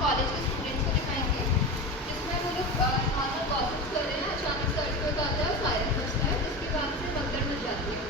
College के students को दिखाएंगे, जिसमें वो लोग नॉर्मल गॉसिप्स कर रहे हैं। अचानक से अर्थक्वेक आता है और सायरन बजता है, जिसकी बाद से भगदड़ मच जाती है।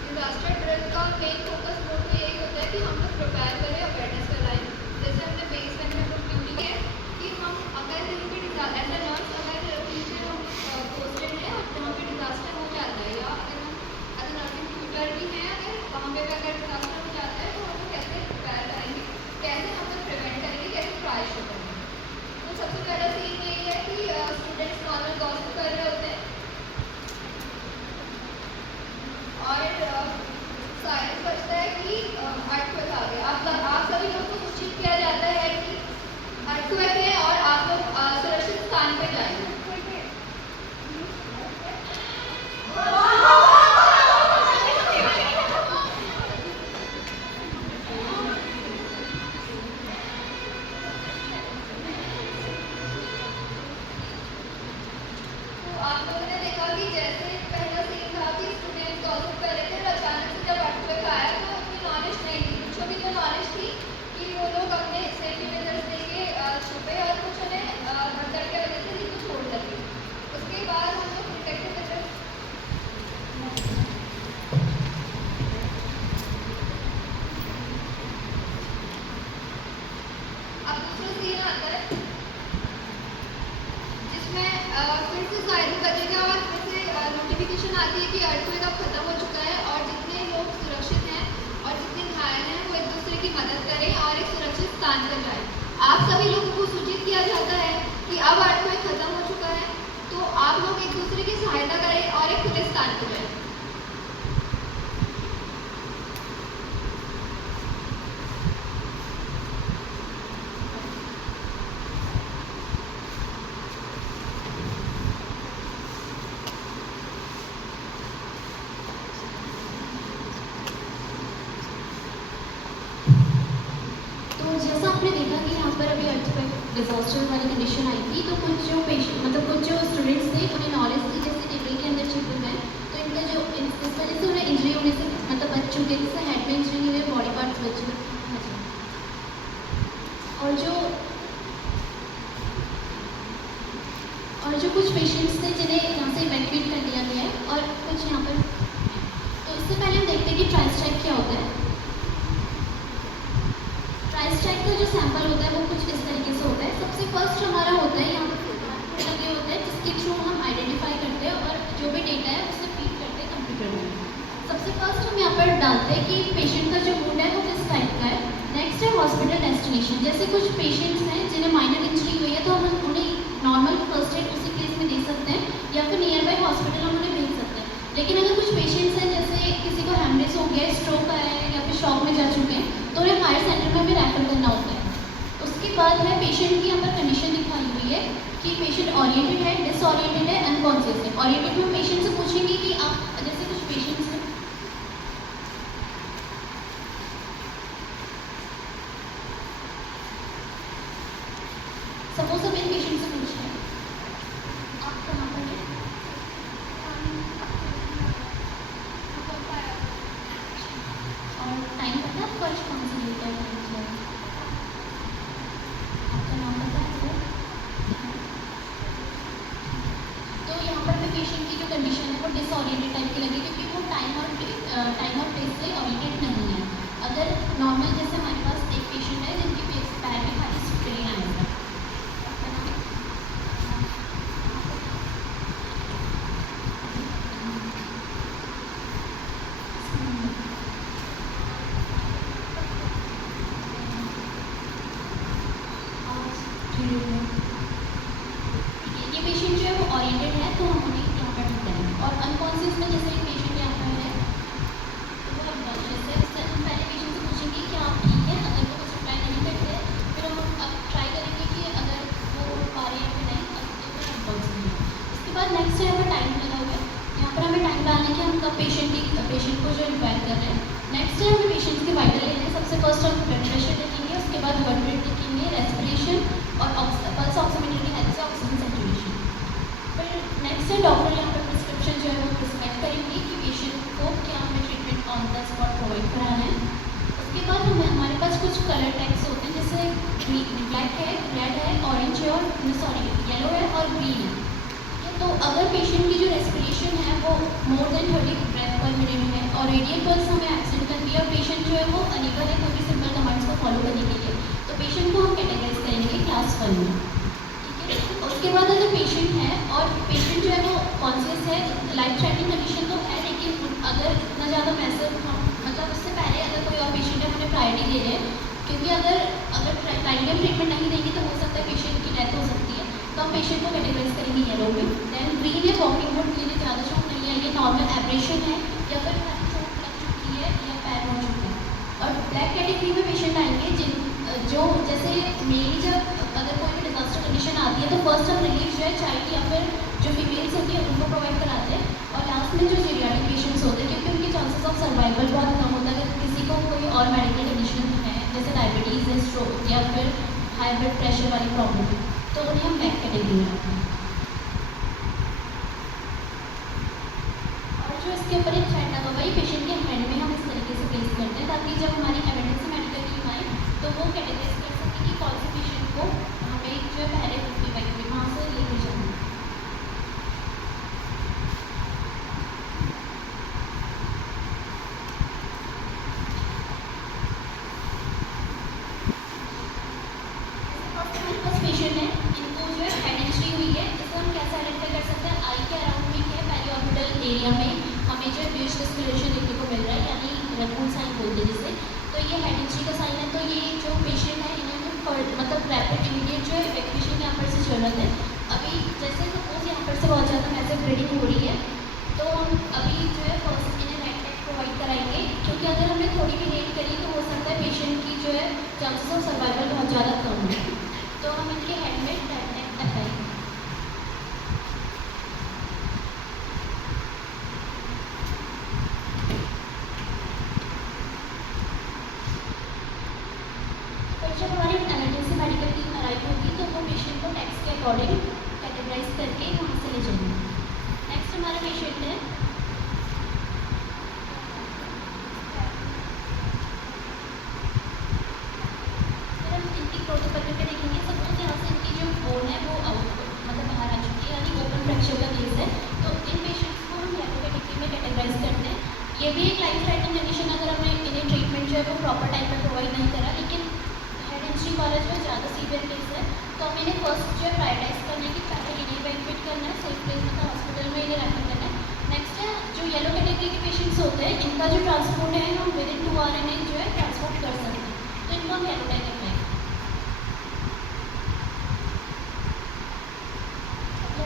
डिजास्टर ड्रिल का मेन फोकस मोड में यही होता है कि हम लोग प्रिपेयर करें, अवेयरनेस फैलाएं। जैसे हमने बेस लाइन में हम लोग ड्यूटी है कि हम अगर कहीं भी एज ए नर्स अगर पीछे हम पोस्टेड हैं और जहाँ पे डिजास्टर हो जाता है, या अगर हम एज नर्सिंग ट्यूटर भी हैं, अगर वहाँ पे अगर डिजास्टर हो जाता है तो हम लोग कैसे प्रिपेयर करेंगे, कैसे हम लोग प्रिवेंट करेंगे, कैसे ट्राई शो करेंगे। तो सबसे पहला सीन यही है कि स्टूडेंट्स नॉर्मल गॉसिप कर रहे होते हैं और सायरन बजता है कि अर्थक्वेक आ गया। आप सभी लोग को सूचित किया जाता है कि अर्थक्वेक है और आप लोग सुरक्षित स्थान पे जाएंगे। आप लोगों ने देखा कि जैसे पहला सीन था कि स्टूडेंट्स गॉसिप कर रहे थे और अचानक से जब अर्थक्वेक आया तो उनकी नॉलेज नहीं थी, कुछ भी तो नॉलेज थी कि वो लोग अपने सेफ्टी मेजर्स लेके छुपे और कुछ उन्हें भगदड़ के वजह से नीचे छोड़ सके। उसके बाद हम लोग प्रोटेक्टिव मेजर्स अब दूसरा सीन आता है जिसमें फिर से सायरन बजेगा और फिर से नोटिफिकेशन आती है कि अर्थक्वेक अब खत्म हो चुका है और जितने लोग सुरक्षित हैं और जितने घायल हैं वो एक दूसरे की मदद करें और एक सुरक्षित स्थान पर जाएं। आप सभी लोगों को सूचित किया जाता है कि अब अर्थक्वेक खत्म हो चुका है, तो आप लोग एक दूसरे की सहायता करें और एक खुले स्थान पर जाएं। तो जैसा आपने देखा कि यहाँ पर अभी अर्थक्वेक डिजास्टर वाली कंडीशन आई थी, तो कुछ जो पेशेंट मतलब कुछ जो स्टूडेंट्स थे उन्हें नॉलेज थी जैसे टेबल के अंदर छिपे हुए हैं, तो इनका जो इस वजह से उन्हें इंजरी होने से मतलब बच चुके, जैसे हेड में इंजरी हुई है, बॉडी पार्ट्स बच चुके। और जो कुछ पेशेंट्स थे जिन्हें यहाँ से इवैक्यूएट कर दिया गया है और कुछ यहाँ पर, तो इससे पहले हम देखते हैं कि ट्राई स्ट्राइक क्या होता है। ट्राई स्ट्राइक का जो सैंपल होता है वो कुछ इस तरीके से होता है। सबसे फर्स्ट हमारा होता है यहाँ पर लगे होते हैं जिसके थ्रू हम आइडेंटिफाई करते हैं और जो भी डेटा है उसे फीड करते हैं कंप्यूटर में। सबसे फर्स्ट हम यहाँ पर डालते हैं कि पेशेंट का जो वुंड है वो किस टाइप का है। नेक्स्ट है हॉस्पिटल डेस्टिनेशन, जैसे कुछ पेशेंट्स हैं जिन्हें माइनर इंजरी हुई है तो हम उन्हें नॉर्मल फर्स्ट एड उसी केस में दे सकते हैं या फिर नियर बाई हॉस्पिटल हम उन्हें भेज सकते हैं। लेकिन अगर कुछ पेशेंट्स हैं जैसे किसी को हेमरेज हो गया, स्ट्रोक आया है या फिर शॉक में जा चुके हैं, तो उन्हें हायर सेंटर में भी रेफर करना होता है। उसके बाद है पेशेंट की यहाँ पर कंडीशन दिखाई हुई है कि पेशेंट ओरिएंटेड है, डिसओरिएंटेड है, अनकॉन्शियस है। ओरिएंटेड में पेशेंट से पूछेंगे कि आप जैसे कुछ पेशेंट्स हैं सपोज हम इन पेशेंट से पूछ रहे हैं आप कहाँ पर हैं, और टाइम पता है आपका, कहाँ से लेकर आपका नाम पता है सर। तो यहाँ पर भी पेशेंट की जो कंडीशन है वो डिसओरिएंटेड टाइप की लगी क्योंकि वो टाइम और प्लेस से ओरिएंटेड नहीं है। अगर नॉर्मल जैसे हमारे पास एक पेशेंट है जिनकी पैर में खाली स्प्रेन आया था, ये पेशेंट जो है वो ओरिएंटेड है तो हम उन्हें यहाँ पर ठीक करेंगे। और अनकॉन्शियस में जैसे एक पेशेंट यहाँ पर है तो वो अनकॉन्शियस है, उससे हम पहले पेशेंट से पूछेंगे कि आप ठीक है। अगर वो कुछ रिप्लाई नहीं करते फिर हम अब ट्राई करेंगे कि अगर वो उठ पा रहे हैं फिर नहीं, अनकॉन्शियस है। उसके बाद नेक्स्ट है हमें टाइम लगा हुआ है, यहाँ पर हमें टाइम डालने के हम कब पेशेंट को जो रिक्वायर कर रहे हैं। नेक्स्ट है हमें पेशेंट के वाइटल लेने हैं। सबसे फर्स्ट हम ब्लड प्रेशर देखेंगे, उसके बाद हार्ट रेट देखेंगे, रेस्पिरेशन और पल्स ऑक्सीमीटर की हेल्प से ऑक्सीजन सेचुरेशन। फिर नेक्स्ट है डॉक्टर यहाँ पर प्रिस्क्रिप्शन जो है वो प्रिस्क्राइब करेंगे कि पेशेंट को क्या हमें treatment on the spot provide कराना है। उसके बाद हमारे पास कुछ कलर टैग्स होते हैं, जैसे ब्लैक है, रेड सॉरी येलो है और ग्रीन है। ठीक है, तो अगर पेशेंट की जो रेस्पिरेशन है वो more than 30 breath per minute है और रेडियल पल्स हमें एब्सेंट कर दिया और पेशेंट जो है वो अनेबल है कोई भी सिंपल कमांड्स को फॉलो करने के लिए, तो पेशेंट को हम कैटेगराइज करेंगे क्लास 1 में। ठीक है, उसके बाद अगर पेशेंट है और पेशेंट जो है वो कॉन्शियस है, लाइफ थ्रेटनिंग कंडीशन तो है, लेकिन अगर इतना ज़्यादा मैसेज हम मतलब उससे पहले अगर कोई और पेशेंट है उन्हें प्रायोरिटी दे रहे हैं, क्योंकि अगर टाइम ट्रीटमेंट नहीं देंगे तो हो सकता है पेशेंट की डेथ हो सकती है, तो हम पेशेंट को कैटेगराइज करेंगे येलो में। देन ग्रीन है वॉकिंग मोड, ग्रीन है ज़्यादा चोट नहीं है, ये नॉर्मल एब्रेशन है या फिर चोट लग चुकी है या पैर हो चुका है। और ब्लैक कैटेगरी में पेशेंट आएंगे जो जैसे मेरी जब अगर कोई भी डिजास्टर कंडीशन आती है तो फर्स्ट हम रिलीफ जो है चाइल्ड या फिर जो फीमेल्स होती है उनको प्रोवाइड कराते हैं, और लास्ट में जो जीरियाट्रिक पेशेंट्स होते हैं क्योंकि उनके चांसेस ऑफ सर्वाइवल बहुत कम होता है। अगर किसी को कोई और मेडिकल कंडीशन है जैसे डायबिटीज़ है, स्ट्रोक या फिर हाई ब्लड प्रेशर वाली प्रॉब्लम है, तो उन्हें हम बैक कैटेगरी में रखते हैं। और जो इसके ऊपर एक थ्रेड लगा हुआ है पेशेंट के हेड में हम इस तरीके से प्लेस करते हैं ताकि जब हमारी एमरजेंसी मेडिकल टीम आए तो वो कैटेगराइज कर सके कि कौन से पेशेंट को हमें जो है पहले वहाँ से लेके जाना है। हमारे पास पेशेंट है, इनको जो है हेड इंजरी हुई है, इसको हम कैसे आइडेंटिफाई कर सकते हैं? आई के अराउंड में क्या पेरी ऑर्बिटल एरिया में हमें जो है ब्यूज डिस्कलरेशन देखने को मिल रहा है, यानी रैकून साइन बोलते हैं जिसे, तो ये हेड इंजरी का साइन है। तो ये जो पेशेंट है इन्हें मतलब रैपिड इमीडिएट जो है इवैक्यूएशन यहाँ पर से ज़रूरत है। अभी जैसे सपोज यहाँ पर से बहुत ज़्यादा मैसिव ब्लीडिंग हो रही है, तो हम अभी जो है फर्स्ट इन्हें रेड टैग प्रोवाइड कराएंगे, क्योंकि अगर हमने थोड़ी भी लेट करी तो हो सकता है पेशेंट की जो है चांसेस ऑफ सर्वाइवल बहुत ज़्यादा कम हो, तो हम इनके हेड में रेड टैग लगाएंगे। फिर जब हमारी एमरजेंसी मेडिकल टीम अराइव होगी तो वो पेशेंट को टैक्स के अकॉर्डिंग कैटेगराइज करके वहाँ से ले जाएंगे। नेक्स्ट हमारा पेशेंट है, फिर हम इनकी प्रोटोकॉल करके देखेंगे। सपोज यहाँ से इनकी जो बोन है वो मतलब बाहर आ चुकी है, यानी ओपन फ्रैक्चर का केस है, तो इन पेशेंट्स को हम येलो कैटेगरी में कैटेगराइज करते हैं। ये भी एक लाइफ थ्रेटनिंग कंडीशन, अगर हमने इन्हें ट्रीटमेंट जो है वो प्रॉपर टाइम पर प्रोवाइड नहीं करा, लेकिन हेड इंजरी वाला जो है ज़्यादा सीवियर केस है, तो हमें इन्हें फर्स्ट जो है प्रायोरिटाइज करने की पहले इन्हें इवैक्यूएट करना है, सेफ प्लेस मतलब हॉस्पिटल में इन्हें रेफर करना है। नेक्स्ट है जो येलो कैटेगरी के पेशेंट्स होते हैं, इनका जो ट्रांसपोर्ट है हम विद इन 2 आवर इन्हें जो है ट्रांसपोर्ट कर सकते हैं, तो इनको हम येलो टैग करते हैं।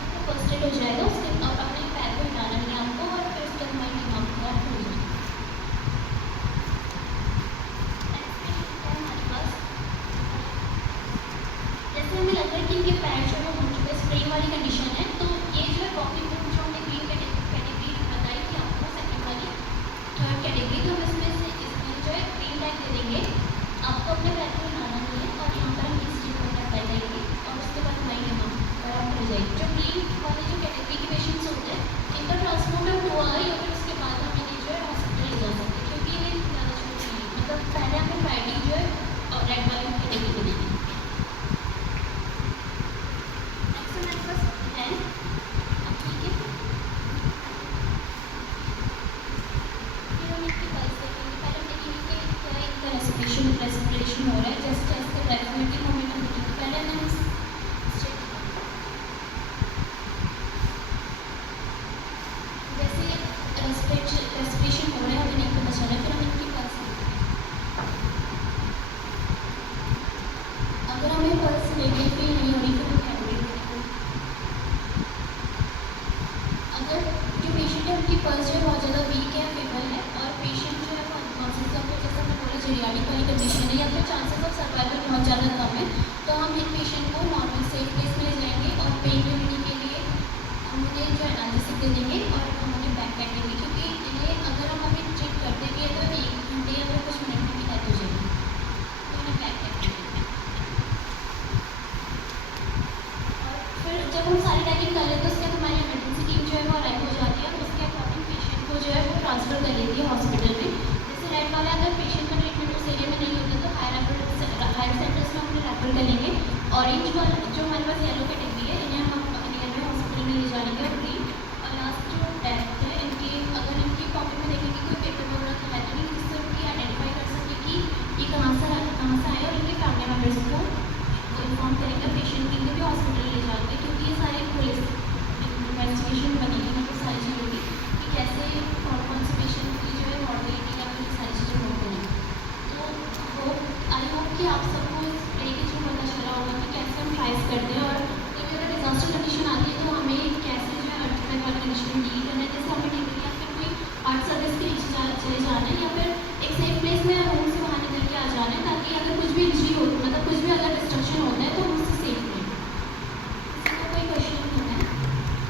आपको फर्स्ट एड हो जाएगा, उसके और अपने पैर को हिलाना नहीं है आपको, और फिर उसके हमारी दिमाग को आप हो जाए। नेक्स्ट पेशेंट है हमारे पास, जैसे हमें लग रहा है कि इनके पैर जो है हो चुके स्प्रेन वाली कंडीशन है, तो ये जो है वॉकिंग मोड जो हमने ग्रीन कैटेगरी बताई थी आपको सेकंड वाली थर्ड कैटेगरी, तो हम इसमें जो है ग्रीन टैग दे देंगे। आपको अपने पैर को हिलाना नहीं है और यहाँ पर हम इस ट्रीटमेंट अप्लाई करेंगे और उसके बाद हमारी दिमाग पर आप हो जाएगी। जो ग्रीन वाले जो कैटेगरी के पेशेंट्स होते हैं इनका ट्रांसपोर्ट हम 2 आवर या फिर उसके बाद हम इन्हें जो है हॉस्पिटल ले जा सकते हैं, क्योंकि इन्हें ज़्यादा छूट नहीं है, मतलब पहले हमें प्रायोरिटी जो है रेड वाले कैटेगरी को देंगे। नेक्स्ट हमारे पास है, अब ठीक है, फिर हम इनकी पल्स देखेंगे। पहले हम देखेंगे कि क्या इनका रेस्पिरेशन हो रहा है, जैसे जैसे डेफिनेटली मोमेंट हम देखेंगे। पहले हमें जैसे रेस्पिरेशन हो रहा है हमें नहीं पता चला, फिर हम इनकी पल्स अगर हमें पल्स लेके फील नहीं हो रही फिर हम कैटेगरी देखेंगे। अगर जो पेशेंट है उनकी पल्स जो है बहुत ज़्यादा वीक है, फेबल है, और पेशेंट जो है वो अनकॉन्शियस है, फिर जैसे हमने बोला जीरियाट्रिक वाली कंडीशन है या फिर चांसेस ऑफ सर्वाइवल बहुत ज़्यादा कम है, तो हम इन पेशेंट को नॉर्मल सेफ प्लेस में ले जाएंगे और पेन रिलीफ के लिए हम उन्हें जो एनालिसिस दे देंगे और हम उन्हें बैक कर देंगे, क्योंकि इन्हें अगर हम अभी चेक करते भी है तो 1 घंटे या फिर कुछ मिनट में भी डेथ हो जाएगी, तो उन्हें बैक कर देंगे। और फिर जब हम सारी टैगिंग कर लेते हैं उसके बाद हमारी इमरजेंसी टीम जो है वो अराइव हो जाती है, उसके अकॉर्डिंग पेशेंट को जो है वो ट्रांसफ़र कर लेती है हॉस्पिटल में। जैसे रेड वाला अगर पेशेंट का ट्रीटमेंट उस एरिया में नहीं होता तो हायर सेंटर्स में हम उन्हें रेफर कर लेंगे, ऑरेंज वाला जो हमारे पास येलो कैटेगरी है, इन्हें हम नियर में हॉस्पिटल में ले जाएंगे। और ग्रीन और लास्ट जो डेथ है, इनकी अगर इनकी पॉकेट में देखेंगे कोई पेपर वगैरह तो है तो नहीं, जिससे उनकी आइडेंटिफाई कर सके कि ये कहाँ से आए, और इनके फैमिली मेम्बर्स को इन्फॉर्म करेंगे। पेशेंट के लिए भी हॉस्पिटल ले जाएंगे, क्योंकि ये सारे पुलिस इन्वेस्टिगेशन बनेगी, मतलब सारी चीज़ों की कि कैसे